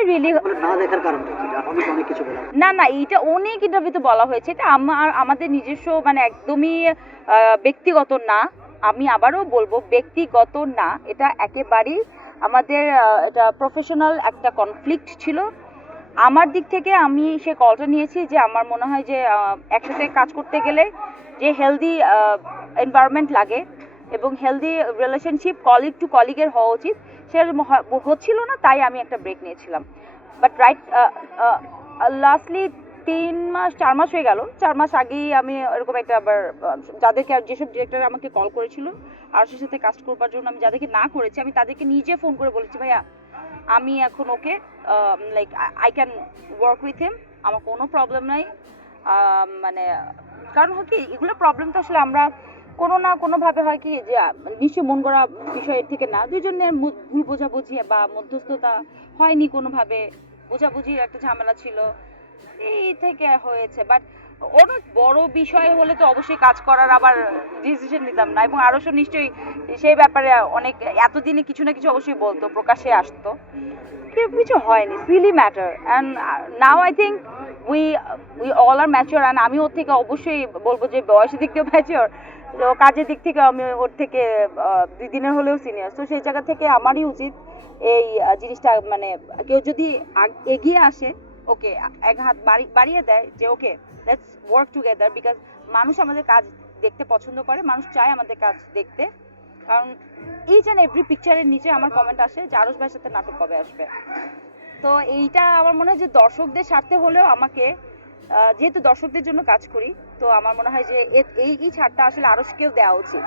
I really না দেখার কারণটা কি? অনেক অনেক কিছু না না এটা অনেক ইন্টারভিউতে বলা হয়েছে। এটা আমার আমাদের নিজস্ব মানে একদমই ব্যক্তিগত না। আমি আবারও বলব ব্যক্তিগত না। এটা একেবারেই আমাদের এটা প্রফেশনাল একটা কনফ্লিক্ট ছিল। আমার দিক থেকে আমি সে কলটা নিয়েছি যে আমার মনে হয় যে একসাথে কাজ করতে গেলে যে হেলদি এনভায়রনমেন্ট লাগে এবং হেলদি রিলেশনশিপ কলিগ টু কলিগের হওয়া উচিত। সেটা হচ্ছিল না, তাই আমি একটা ব্রেক নিয়েছিলাম। বাট রাইট লাস্টলি তিন মাস, চার মাস হয়ে গেল। চার মাস আগেই আমি এরকম একটা আবার যাদেরকে আর যেসব ডিরেক্টর আমাকে কল করেছিল, আর সে সাথে কাজ করবার জন্য আমি যাদেরকে না করেছি, আমি তাদেরকে নিজে ফোন করে বলেছি, ভাইয়া, আমি এখন okay like I can work with him আমার কোনো প্রবলেম নাই। মানে কারণ কি এগুলো প্রবলেম তো আসলে আমরা কোনো না কোনোভাবে হয় কি যে আহ, নিশ্চয়ই মন করা বিষয় থেকে না দুজনের ভুল বোঝাবুঝি বা মধ্যস্থতা হয়নি কোনোভাবে। বোঝাবুঝির একটা ঝামেলা ছিল। এই থেকে হয়েছে। বাট অনেক বড় বিষয় হলে তো অবশ্যই কাজ করার আবার ডিসিশন নিতাম না। এবং আরও নিশ্চয়ই সেই ব্যাপারে অনেক এতদিনে কিছু না কিছু অবশ্যই বলতো প্রকাশে আসতো। কিছু হয়নি। Silly matter and now I think we we all are mature and আমি ওর থেকে অবশ্যই বলব যে বয়সের দিক থেকে ম্যাচিওর তো কাজের দিক থেকে আমি ওর থেকে দুই দিনের হলেও সিনিয়র তো সেই জায়গা থেকে আমারই উচিত এই জিনিসটা মানে কেউ যদি এগিয়ে আসে, ওকে, এক হাত বাড়ি- বাড়িয়ে দেয় যে, okay let's work together because মানুষ আমাদের কাজ দেখতে পছন্দ করে, মানুষ চায় আমাদের কাজ দেখতে। কারণ ইচ অ্যান্ড এভরি পিকচারের নিচে আমার কমেন্ট আসে যে আরস ভাইয়ের সাথে নাটক কবে আসবে। তো এইটা আমার মনে হয় যে দর্শকদের স্বার্থে হলেও আমাকে যেহেতু দর্শকদের জন্য কাজ করি, তো আমার মনে হয় যে এই এই ছাড়টা আসলে আরসকেও দেওয়া উচিত।